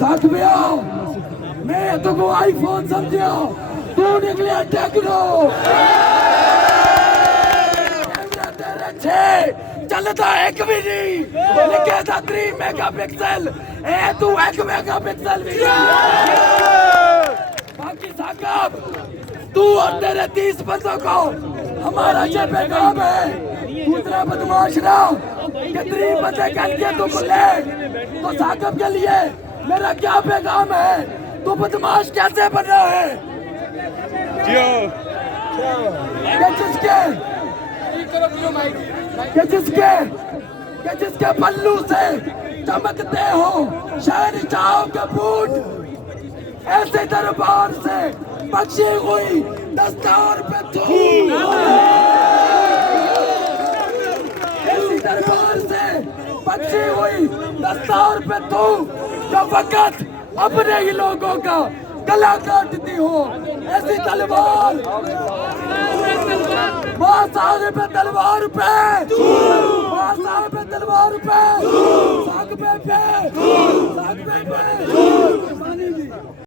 साथ में आओ। मैं तुमको आईफोन समझियो, तू निकले टेक्नो। चलता एक भी नहीं, लिखे था 3 मेगापिक्सल, ए तू 1 मेगापिक्सल भी बाकी साहब तू और तेरे 30 बंदों को हमारा ये पैगाम है। दूसरा बदमाश ना कितनी बंदे करके तुम ले तो साहब के लिए मेरा क्या पैगाम है? तू बदमाश कैसे बन रहा है? जिसके पल्लू से चमकते हो शहनशाह के बूट, ऐसे दरबार से बख्शी हुई दस्तार पे तू, ऐसी दरबार से बख्शी हुई दस्तार पे तू जो वक्त अपने ही लोगों का गला काटती हो। ऐसी तलवार मां साहिब तलवार पे, मां साहिब तलवार पे, साग पे, साग पे।